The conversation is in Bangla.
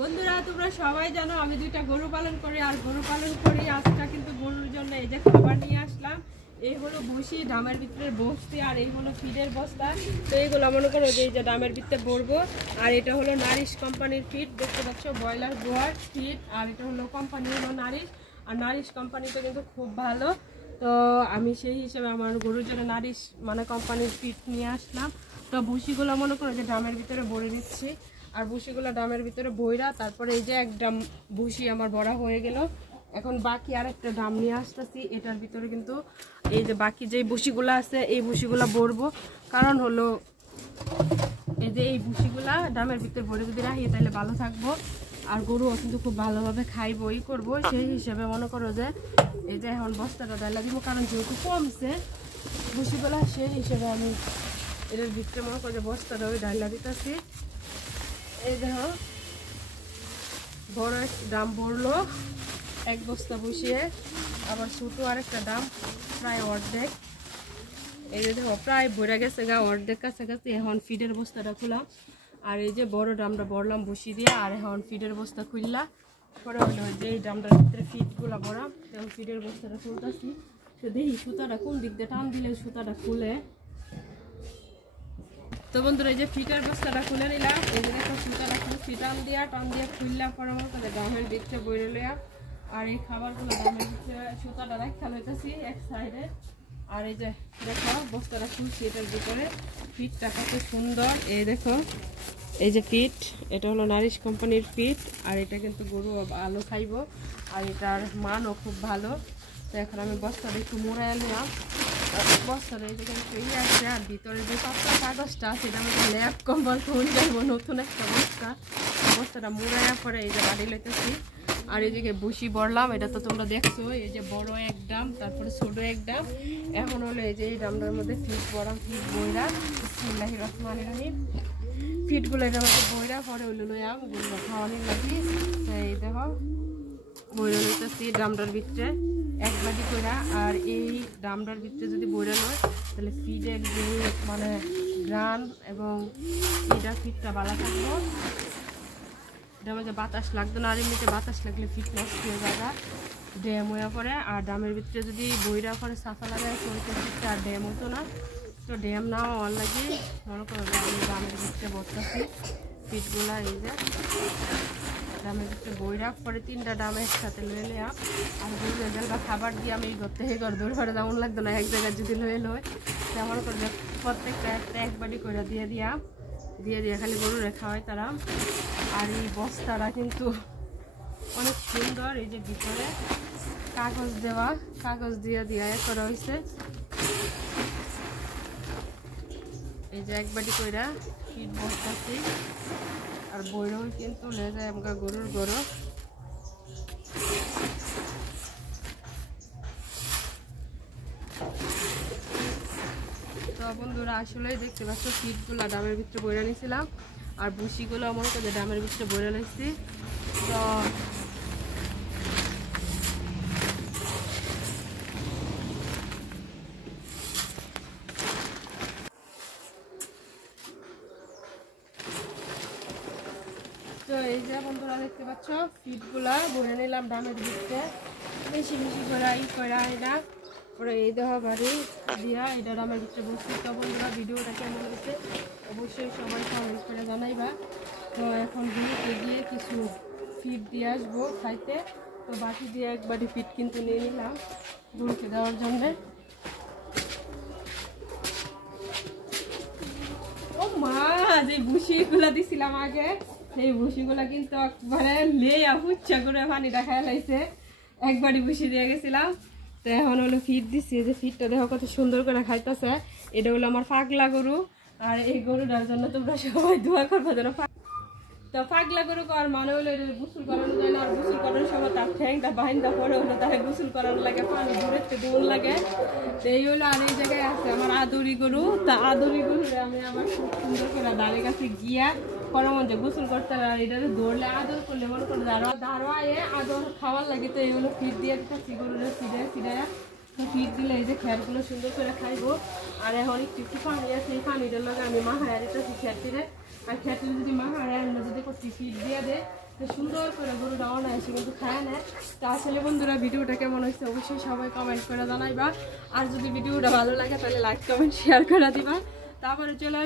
বন্ধুরা তোমরা সবাই জানো আমি দুইটা গরু পালন করি আর গরু পালন করি আজকে কিন্তু গরুর জন্য এই যে খাবার নিয়ে আসলাম। এই হলো ভুসি ডামের ভিতরে বসছি আর এই হলো ফিডের বস্তা। তো এইগুলো মনে করো যে এই যে ডামের ভিতরে ভরবো। আর এটা হলো নারিশ কোম্পানির ফিড, দেখতে পাচ্ছ ব্রয়লার গোয়ার ফিড। আর এটা হলো কোম্পানি হলো নারিশ, আর নারিশ কোম্পানিটা কিন্তু খুব ভালো। তো আমি সেই হিসেবে আমার গরুর জন্য নারিশ মানে কোম্পানির ফিড নিয়ে আসলাম। তো ভুসিগুলো মনে করো যে ডামের ভিতরে ভরে দিচ্ছি। আর ভুসিগুলো ডামের ভিতরে বইরা তারপরে এই যে এক ড্রাম ভুসি আমার ভরা হয়ে গেল। এখন বাকি আরেকটা ড্রাম নিয়ে আসতেছি, এটার ভিতরে কিন্তু এই যে বাকি যে ভুসিগুলো আছে এই ভুসিগুলো ভরবো। কারণ হলো এই যে এই ভুসিগুলা ডামের ভিতরে ভরে যদি রাখি তাহলে ভালো থাকবো, আর গরুও কিন্তু খুব ভালোভাবে খাইবো ই করবো। সেই হিসেবে মনে করো যে এই যে এখন বস্তাটা ডালা দিব, কারণ যেহেতু কমছে ভুসিগুলা সেই হিসেবে আমি এটার ভিতরে মনে করো যে বস্তাটা ওই ডালা দিতেছি। এই দেখো বড় একটা দাম ভরলো এক বস্তা বসিয়ে, আবার ছোটো আরেকটা দাম প্রায় অর্ধেক। এই যে দেখো প্রায় ভরে গেছে গা, অর্ধেক কাছাকাছি। এখন ফিডের বস্তাটা খুলাম, আর এই যে বড় ড্রামটা ভরলাম বসিয়ে দিয়ে, আর এখন ফিডের বস্তা খুললা পরে হলো যে এই ড্রামটার ভিতরে ফিডগুলো ভরা। এখন ফিডের বস্তাটা খুলতেছি। তো দেখি সুতাটা কোন দিক দিয়ে টান দিলে সুতাটা খুলে। তো বন্ধুরা এই যে ফিটার বস্তাটা খুলে নিলাম। এই যে দেখো সুতাটা খুলছি টান দিয়ে খুললাম পরে মতো ডামের ভিতরে বইরে লইয়া। আর এই খাবারগুলো ডামের ভিতরে সুতাটা রাখা লইতেছি এক সাইডে। আর এই যে দেখো বস্তাটা খুলছি, এটার ভিতরে ফিটটা কত সুন্দর। এই দেখো এই যে ফিট, এটা হলো নারিশ কোম্পানির ফিট। আর এটা কিন্তু গরু আলো খাইব, আর এটার মানও খুব ভালো। তো এখন আমি বস্তাটা একটু মোড়াই নিলাম। বস্তাটা এই জায়গায় একটু ইয়ে আছে, আর ভিতরে যে পাতলা কাগজটা আছে এটা আমি ল্যাব কম্বল তৈরি করবো নতুন একটা বস্তা। বস্তাটা মোড়াইয়া পরে এই যে বাড়ি লইতেছি। আর এই জায়গায় ভুসি ভরলাম, এটা তো তোমরা দেখছো। এই যে বড় এক ডাম, তারপরে ছোট এক ডাম। এখন হলো এই যে এই ডামটার মধ্যে ফিট ভরাম, ফিট বইরা বিসমিল্লাহির রহমানির রহিম। ফিটগুলো এটার মধ্যে বইরা পরে হইলো লইয়া গরু খাওয়ানি লাগি। এই দেখো বইরা লইতেছি ডামটার ভিতরে এক বাটি করে। আর এই ডামটার ভিতরে যদি বইরা লয় তাহলে ফিডের যে মানে গ্রান এবং এটা ফিটটা ভালো থাকবো। এটার মধ্যে বাতাস লাগতো না, আর এমনিতে বাতাস লাগলে ফিট নষ্ট হয়ে যাবে, ড্যাম হয়ে পড়ে। আর ডামের ভিতরে যদি বইরা পরে সাফা লাগায় শরীরটা ফিটটা আর ড্যাম হতো না। তো ড্যাম না হওয়ার লাগে মনে করো যে আমি ডামের ভিতরে ভরতেছি ফিটগুলা। এই যে ডামের ভিতরে বইরা পরে তিনটা ডাম একসাথে লয়ে নেওয়া। আর গরু এদেরটা খাবার দিয়ে আমি এই করতে হে ঘর দৌড় ঘরে যেমন লাগতো না, এক জায়গায় যদি লয়ে লয় তেমন করে প্রত্যেকটা একটা এক বাটি করে দিয়ে দিয়ে খালি গরুরে খাওয়াই তারা। আর এই বস্তাটা কিন্তু অনেক সুন্দর, এই যে ভিতরে কাগজ দেওয়া, কাগজ দিয়ে করা হয়েছে। এই যে এক বাটি কইরা ফিট বস্তাছি, আর বইরও কিন্তু লে যায় আমরা গরুর গরু। তো বন্ধুরা আসলে দেখতে পাচ্ছ ফিটগুলো ডামের ভিতরে বইরা নিয়েছিলাম, আর ভুসিগুলো মনে করছে ডামের ভিতরে বইরা নিয়েছি। তো তো এই যে বন্ধুরা দেখতে পাচ্ছ ফিটগুলা বইরা নিলাম ডামের ভিতরে বেশি বেশি করে ই করা এটা পরে এই দেওয়া বাড়ি দিয়া এটা ডামের ভিতরে বসছি। তো বন্ধুরা ভিডিওটা কেমন হয়েছে অবশ্যই সবাই কমেন্ট করে জানাইবা। তো এখন গরুতে গিয়ে কিছু ফিট দিয়ে আসবো খাইতে। তো বাকি দিয়ে এক বাটি ফিট কিন্তু নিয়ে নিলাম গরুকে দেওয়ার জন্যে। ও মা, যে ভুসিগুলা দিছিলাম আগে সেই ভুসিগুলা কিন্তু একবারে লেয়া হুচ্ছা করে পানিটা খাই লাইছে, একবারই ভুসি দিয়ে গেছিলাম। তো এখন হলো ফিট দিচ্ছি, যে ফিটটা দেখো কত সুন্দর করে খাইতেছে। এটা হলো আমার পাগলা গরু, আর এই গরুটার জন্য তোমরা সবাই দোয়া করবো যেন। তো পাগলা গরু কর মানে হলো এটা গোসল করানো যায় না, আর গোসল করানোর সময় তার ঠ্যাংটা বাহিন্দা পরে হলো তাহলে গোসল করানো লাগে, পানি দূরেতে দৌড় লাগে। তো এই হলো আর এই জায়গায় আছে আমার আদরি গরু। তা আদরি গরু আমি আমার খুব সুন্দর করে দাঁড়িয়ে কাছে গিয়া পরে মধ্যে গোসল করতে হবে। আর এটা দৌড়লে আদর করলে মনে করে দাঁড়ায় আদর খাওয়ার লাগে। তো এই হলো ফিট দিয়ে দিতেছি গরুরে ফিডায়া। তো ফিট দিলে এই যে খেয়ারগুলো সুন্দর করে খাইবো। আর এখন একটু একটু পানি আছে, এই পানিটার লাগে আমি মাহায়া দিতেছি খেয়ার তীরে। আর খেয়ারটা যদি মাহায়া যদি করছি ফিট দিয়ে দেয় সুন্দর করে গরুটা অনায়াসে কিন্তু খায় না। তা আসলে বন্ধুরা ভিডিওটা কেমন হয়েছে অবশ্যই সবাই কমেন্ট করে জানাইবা, আর যদি ভিডিওটা ভালো লাগে তাহলে লাইক কমেন্ট শেয়ার করে দিবা। তারপরে চলে